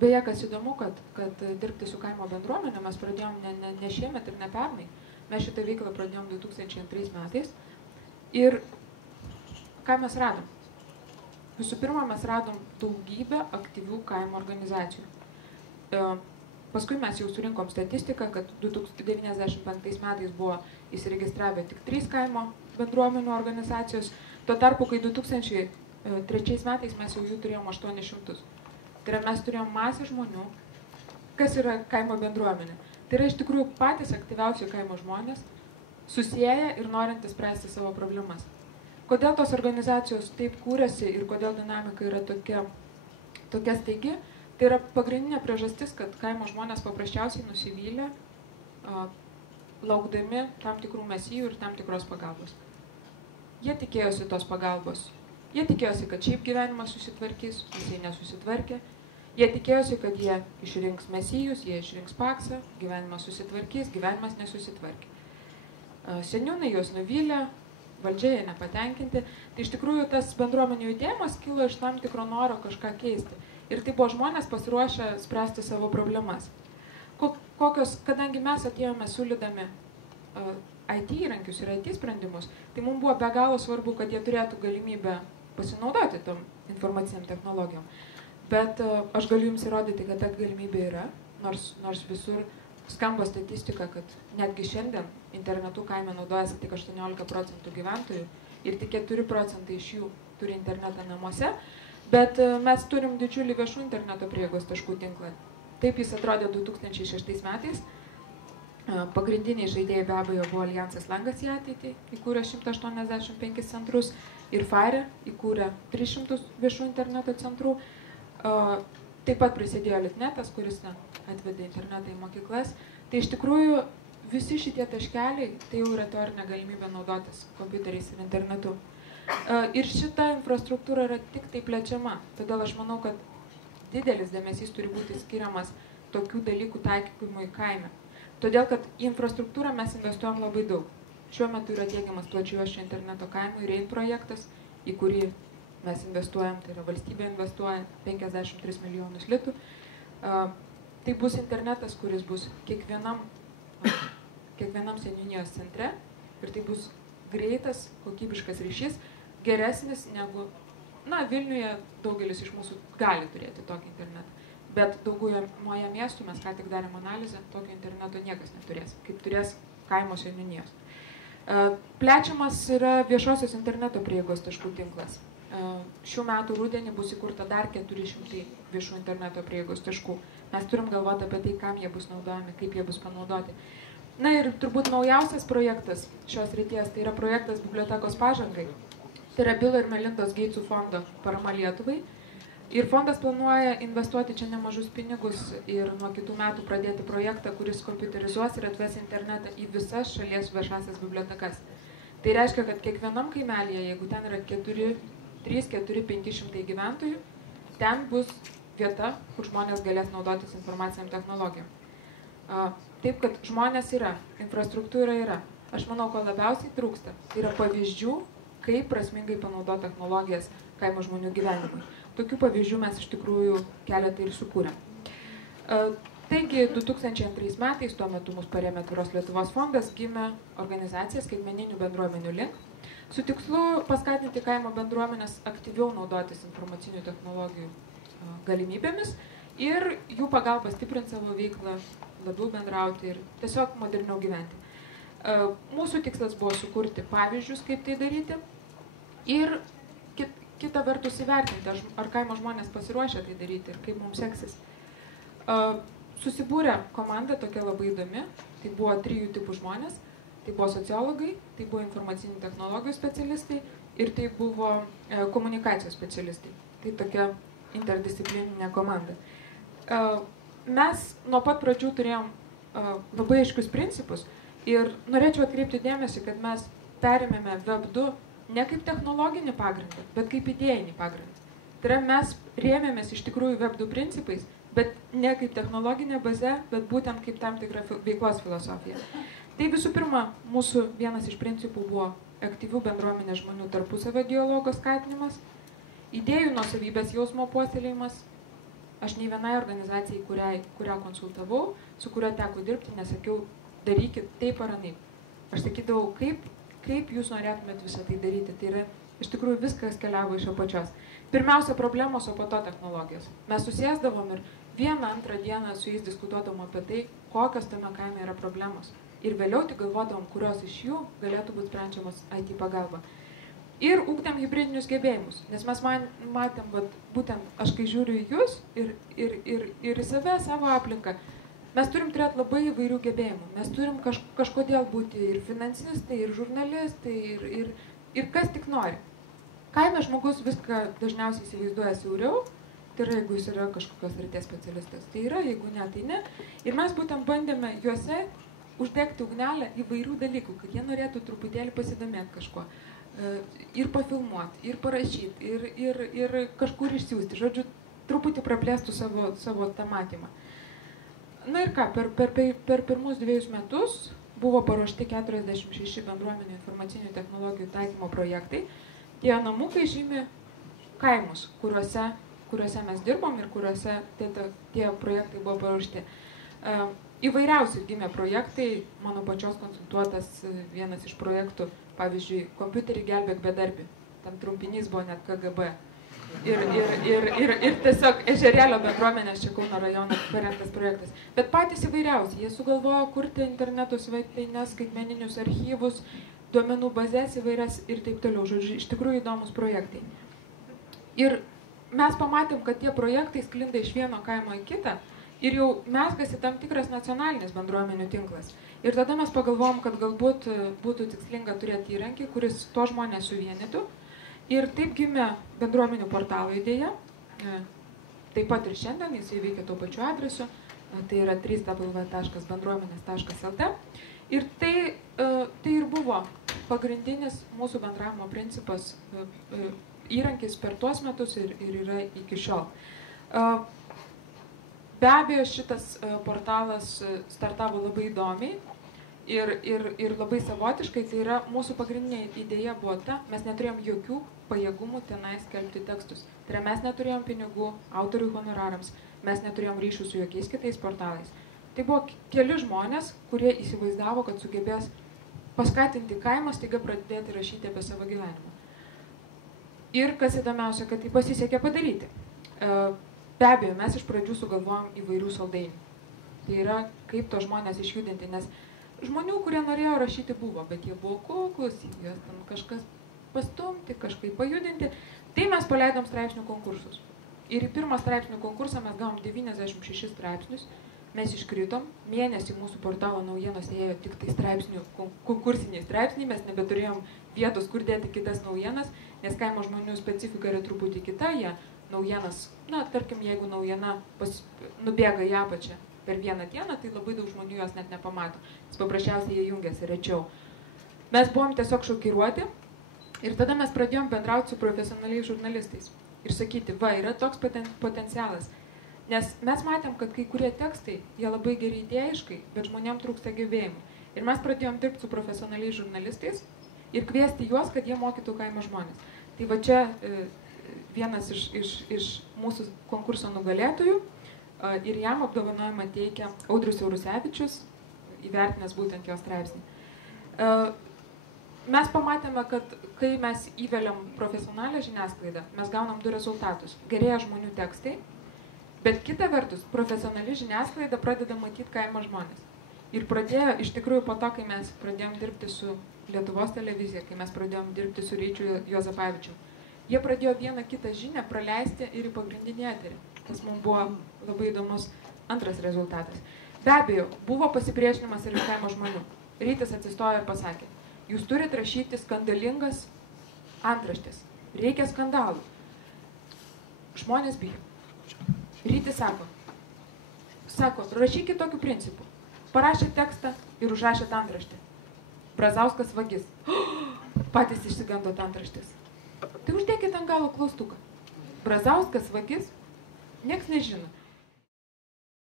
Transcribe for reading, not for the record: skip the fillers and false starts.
Beje, kas įdomu, kad dirbti su kaimo bendruomenė mes pradėjom ne šiemet ir ne pernai. Mes šitą veiklą pradėjom 2002 metais. Ir ką mes radom? Visų pirma, mes radom daugybę aktyvių kaimo organizacijų. Paskui mes jau surinkom statistiką, kad 1995 metais buvo įsiregistravę tik 3 kaimo bendruomenių organizacijos. Tuo tarpu, kai 2003 metais mes jau jų turėjom 800. Tai yra, mes turėjom masę žmonių. Kas yra kaimo bendruomenė? Tai yra iš tikrųjų patys aktyviausi kaimo žmonės, susieję ir norintys spręsti savo problemas. Kodėl tos organizacijos taip kūrėsi ir kodėl dinamika yra tokia staigi? Tai yra pagrindinė priežastis, kad kaimo žmonės paprasčiausiai nusivylė, laukdami tam tikrų mesijų ir tam tikros pagalbos. Jie tikėjosi tos pagalbos. Jie tikėjosi, kad šiaip gyvenimas susitvarkys, jisai nesusitvarkė. Jie tikėjosi, kad jie išrinks mesijus, jie išrinks paksą, gyvenimas susitvarkys, gyvenimas nesusitvarkė. Seniūnai juos nuvylė, valdžia jie nepatenkinti. Tai iš tikrųjų tas bendruomenių judėjimas kilo iš tam tikro noro kažką keisti. Ir tai buvo žmonės pasiruošę spręsti savo problemas. Kadangi mes atėjome siūlydami IT įrankius ir IT sprendimus, tai mums buvo be galo svarbu, kad jie turėtų galimybę pasinaudoti tom informaciniam technologijom. Bet aš galiu jums įrodyti, kad ta galimybė yra, nors visur skamba statistika, kad netgi šiandien internetu kaime naudojasi tik 18% gyventojų ir tik 4% iš jų turi internetą namuose, bet mes turim didžiulį viešų interneto prieigos taškų tinklą. Taip jis atrodė 2006 metais. Pagrindiniai žaidėjai be abejo buvo Alijansas Langas į ateitį, įkūrė 185 centrus, ir FAIRE įkūrė 300 viešų interneto centrų. Taip pat prisidėjo Litnetas, kuris atvedė internetą į mokyklas. Tai iš tikrųjų visi šitie taškeliai, tai jau yra teorinė galimybė naudotis kompiuteriais ir internetu. Ir šita infrastruktūra yra tik tai plečiama. Todėl aš manau, kad didelis dėmesys turi būti skiriamas tokių dalykų taikymui kaime. Todėl, kad į infrastruktūrą mes investuojam labai daug. Šiuo metu yra tiekiamas plačiuošio interneto kaimui REIN projektas, į kurį mes investuojam, tai yra valstybė investuoja 53 milijonus litų. Tai bus internetas, kuris bus kiekvienam seniūnijos centre ir tai bus greitas, kokybiškas ryšys, geresnis negu, Vilniuje daugelis iš mūsų gali turėti tokį internetą. Bet daugumoje miestų, mes ką tik darėm analizę, tokio interneto niekas neturės, kaip turės kaimo seniūnijos. Plečiamas yra viešosios interneto prieigos taškų tinklas. Šių metų rudenį bus įkurta dar 400 viešų interneto prieigos taškų. Mes turim galvoti apie tai, kam jie bus naudojami, kaip jie bus panaudoti. Ir turbūt naujausias projektas šios ryties, tai yra projektas Bibliotekos pažangai. Tai yra Bilo ir Melindos Geitsų fondo parama Lietuvai. Ir fondas planuoja investuoti čia nemažus pinigus ir nuo kitų metų pradėti projektą, kuris kompiuterizuos ir atves internetą į visas šalies viešasias bibliotekas. Tai reiškia, kad kiekvienam kaimelyje, jeigu ten yra 3-4-500 gyventojų, ten bus vieta, kur žmonės galės naudotis informaciniam technologijom. Taip, kad žmonės yra, infrastruktūra yra. Aš manau, ko labiausiai trūksta, tai yra pavyzdžių, kaip prasmingai panaudoti technologijas kaimo žmonių gyvenimui. Tokių pavyzdžių mes iš tikrųjų keletą ir sukūrėm. Taigi, 2002 metais, tuo metu mus parėmė Atviros Lietuvos fondas, gimė organizacija Skaitmeninių bendruomenių link, su tikslu paskatinti kaimo bendruomenės aktyviau naudotis informacinių technologijų galimybėmis ir jų pagalba stiprinti savo veiklą, labiau bendrauti ir tiesiog moderniau gyventi. Mūsų tikslas buvo sukurti pavyzdžius, kaip tai daryti ir kita vertus įvertinti, ar kaimo žmonės pasiruošę tai daryti ir kaip mums seksis. Susibūrė komanda tokia labai įdomi, tai buvo 3 tipų žmonės, tai buvo sociologai, tai buvo informacinių technologijų specialistai ir tai buvo komunikacijos specialistai. Tai tokia interdisciplininė komanda. Mes nuo pat pradžių turėjom labai aiškius principus ir norėčiau atkreipti dėmesį, kad mes perėmėme Web 2 ne kaip technologinį pagrindą, bet kaip idėjinį pagrindą. Tai yra, mes rėmėmės iš tikrųjų Web 2 principais, bet ne kaip technologinė baze, bet būtent kaip tam tikra veiklos filosofija. Tai visų pirma, mūsų vienas iš principų buvo aktyvių bendruomenės žmonių tarpusavio dialogo skatinimas, idėjų nuosavybės jausmo puoselėjimas, Aš nei vienai organizacijai, kurią konsultavau, su kuria teko dirbti, nesakiau, darykit taip ar anaip. Aš sakydavau, kaip jūs norėtumėt visą tai daryti. Tai yra, iš tikrųjų, viskas keliavo iš apačios. Pirmiausia problemos, o po to technologijos. Mes susėsdavom ir vieną, antrą dieną su jais diskutuodavom apie tai, kokios tame kaime yra problemos. Ir vėliau tik galvodavom, kurios iš jų galėtų būti sprendžiamos IT pagalba. Ir ugdėm hibridinius gebėjimus, nes mes matėm, būtent aš kai žiūriu į jūs ir į save, savo aplinką, mes turim turėti labai įvairių gebėjimų. Mes turim kažkodėl būti ir finansistai, ir žurnalistai, ir kas tik nori. Kaime žmogus viską dažniausiai įsivaizduoja siauriau, tai yra, jeigu jis yra kažkokios srities specialistas. Tai yra, jeigu ne, tai ne. Ir mes būtent bandėme juose uždegti ugnelę įvairių dalykų, kad jie norėtų truputėlį pasidomėti kažkuo. Ir pafilmuoti, ir parašyti, ir kažkur išsiųsti. Žodžiu, truputį praplėstų savo tą matymą. Na ir ką, per pirmus 2 metus buvo paruošti 46 bendruomenių informacinių technologijų taikymo projektai. Tie namukai žymi kaimus, kuriuose mes dirbom ir kuriuose tie projektai buvo paruošti. Įvairiausi gimė projektai, mano pačios konsultuotas vienas iš projektų, pavyzdžiui, kompiuterį gelbėk bedarbį. Tam trumpinys buvo net KGB. Ir tiesiog Ežerėlio bendruomenės čia Kauno rajono parengtas projektas. Bet patys įvairiausi, jie sugalvojo kurti interneto svetaines, skaitmeninius archyvus, duomenų bazės įvairias ir taip toliau. Žodžiu, iš tikrųjų įdomus projektai. Ir mes pamatėm, kad tie projektai sklinda iš vieno kaimo į kitą ir jau mezgasi tam tikras nacionalinis bendruomenių tinklas. Ir tada mes pagalvom, kad galbūt būtų tikslinga turėti įrankį, kuris to žmonės suvienytų. Ir taip gimė bendruomenių portalo idėja. Taip pat ir šiandien jis veikia tuo pačiu adresu. Tai yra www.bendruomenės.lt. Ir tai ir buvo pagrindinis mūsų bendravimo principas, įrankis per tuos metus ir yra iki šiol. Be abejo, šitas portalas startavo labai įdomiai ir labai savotiškai. Tai yra, mūsų pagrindinė idėja buvo ta, mes neturėjom jokių pajėgumų tenai skelbti tekstus. Tai yra, mes neturėjom pinigų autorių honorarams, mes neturėjom ryšių su jokiais kitais portalais. Tai buvo keli žmonės, kurie įsivaizdavo, kad sugebės paskatinti kaimą staiga pradėti rašyti apie savo gyvenimą. Ir kas įdomiausia, kad tai pasisekė padaryti. Be abejo, mes iš pradžių sugalvojom įvairių saldainių. Tai yra, kaip to žmonės išjudinti, nes žmonių, kurie norėjo rašyti buvo, bet jie buvo kuklus, juos ten kažkas pastumti, kažkaip pajudinti. Tai mes paleidom straipsnių konkursus. Ir į pirmą straipsnių konkursą mes gavom 96 straipsnius. Mes iškritom, mėnesį mūsų portalo naujienos ėjo tik tai straipsnių, konkursiniai straipsniai, mes nebeturėjom vietos, kur dėti kitas naujienas, nes kaimo žmonių specifika yra truputį kita, jie naujienas, na, tarkim, jeigu naujiena nubėga į apačią per vieną dieną, tai labai daug žmonių jos net nepamato, nes paprasčiausiai jie jungiasi rečiau. Mes buvom tiesiog šokiruoti ir tada mes pradėjom bendrauti su profesionaliais žurnalistais ir sakyti, va, yra toks potencialas. Nes mes matėm, kad kai kurie tekstai, jie labai gerai idėjiškai, bet žmonėm trūksta gebėjimų. Ir mes pradėjom dirbti su profesionaliais žurnalistais ir kviesti juos, kad jie mokytų kaimo žmonės. Tai va čia vienas iš mūsų konkurso nugalėtojų ir jam apdovanojimą teikia Audrius Aurusevičius, įvertinęs būtent jo straipsnį. Mes pamatėme, kad kai mes įveliam profesionalią žiniasklaidą, mes gaunam 2 rezultatus. Gerėja žmonių tekstai, bet kita vertus, profesionali žiniasklaida pradeda matyti kaimo žmonės. Ir pradėjo, iš tikrųjų, po to, kai mes pradėjom dirbti su Lietuvos televizija, kai mes pradėjom dirbti su Ryčiu Juozapavičiu, jie pradėjo vieną kitą žinią praleisti ir į pagrindinį eterį. Tas mums buvo labai įdomus antras rezultatas. Be abejo, buvo pasipriešinimas ir iš kaimo žmonių. Rytis atsistojo ir pasakė, jūs turite rašyti skandalingas antraštės. Reikia skandalų. Žmonės bijo. Rytis sako, rašykit tokiu principu. Parašė tekstą ir užrašėt antraštę. Brazauskas vagis. Patys išsigandot antraštės. Tai uždėkit ant galo klaustuką. Brazauskas vagis, nieks nežino.